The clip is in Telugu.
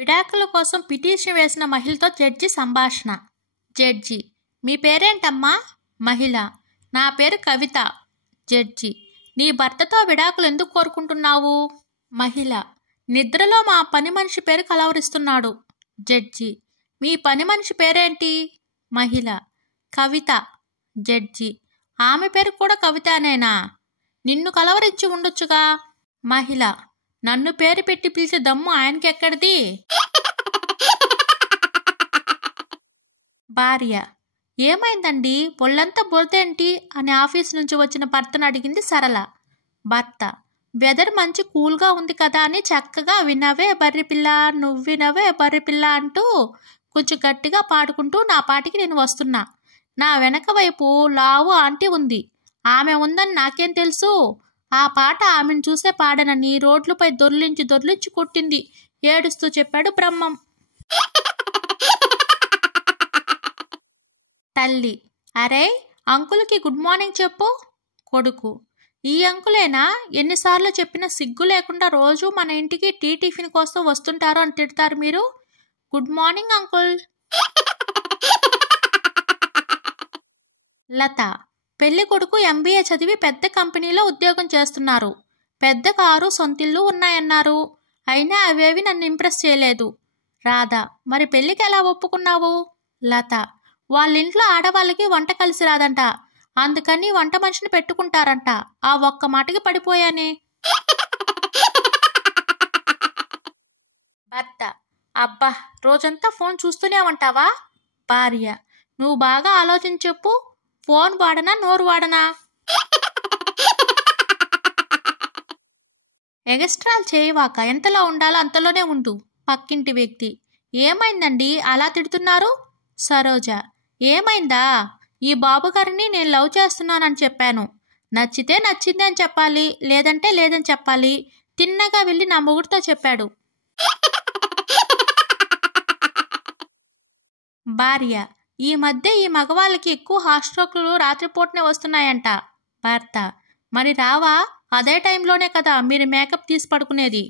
విడాకుల కోసం పిటిషన్ వేసిన మహిళతో జడ్జి సంభాషణ. జడ్జి: మీ పేరేంటమ్మా? మహిళ: నా పేరు కవిత. జడ్జి: నీ భర్తతో విడాకులు ఎందుకు కోరుకుంటున్నావు? మహిళ: నిద్రలో మా పని మనిషి పేరు కలవరిస్తున్నాడు. జడ్జి: మీ పని మనిషి పేరేంటి? మహిళ: కవిత. జడ్జి: ఆమె పేరు కూడా కవితనేనా? నిన్ను కలవరించి ఉండొచ్చుగా. మహిళ: నన్ను పేరు పెట్టి పిలిచే దమ్ము ఆయనకెక్కడిది? భార్య: ఏమైందండి, పొల్లంతా బురదేంటి అని ఆఫీస్ నుంచి వచ్చిన భర్తను అడిగింది సరళ. భర్త: వెదర్ మంచి కూల్గా ఉంది కదా అని చక్కగా వినవే బర్రిపిల్ల నువ్వినవే బర్రిపిల్ల అంటూ కొంచెం గట్టిగా పాడుకుంటూ నా పాటికి నేను వస్తున్నా. నా వెనక వైపు లావు ఆంటీ ఉంది. ఆమె ఉందని నాకేం తెలుసు? ఆ పాట ఆమెను చూసే పాడనని రోడ్లపై దొర్లించి కొట్టింది ఏడుస్తూ చెప్పాడు బ్రహ్మం. తల్లి: అరే అంకుల్కి గుడ్ మార్నింగ్ చెప్పు. కొడుకు: ఈ అంకులేనా ఎన్నిసార్లు చెప్పినా సిగ్గు లేకుండా రోజు మన ఇంటికి టిఫిన్ కోసం వస్తుంటారు అని తిడతారు మీరు. Good morning uncle. లత: పెళ్లి కొడుకు MBA చదివి పెద్ద కంపెనీలో ఉద్యోగం చేస్తున్నారు. పెద్ద కారు సొంతిల్లు ఉన్నాయన్నారు. అయినా అవేవి నన్ను ఇంప్రెస్ చేయలేదు. రాధ: మరి పెళ్లికి ఎలా ఒప్పుకున్నావు? లత: వాళ్ళింట్లో ఆడవాళ్ళకి వంట కలిసి రాదంట, అందుకని వంట మనిషిని పెట్టుకుంటారంట. ఆ ఒక్క మాటకి పడిపోయానే. భర్త: అబ్బా రోజంతా ఫోన్ చూస్తూనే ఉంటావా? భార్య: నువ్వు బాగా ఆలోచించి చెప్పు, ఫోన్ వాడనా నోరు వాడనా? ఎగస్ట్రాల్ చేయవాక ఎంతలో ఉండాలో అంతలోనే ఉండు. పక్కింటి వ్యక్తి: ఏమైందండి అలా తిడుతున్నారు? సరోజ: ఏమైందా, ఈ బాబుగారిని నేను లవ్ చేస్తున్నానని చెప్పాను. నచ్చితే నచ్చింది అని చెప్పాలి, లేదంటే లేదని చెప్పాలి. తిన్నగా వెళ్ళి నా మొగుడితో చెప్పాడు. భార్య: ఈ మధ్య ఈ మగవాళ్ళకి ఎక్కువ హార్ట్ స్ట్రోక్లు రాత్రిపూటనే వస్తున్నాయంట. భర్త: మరి రావా? అదే టైంలోనే కదా మీరు మేకప్ తీసి పడుకునేది.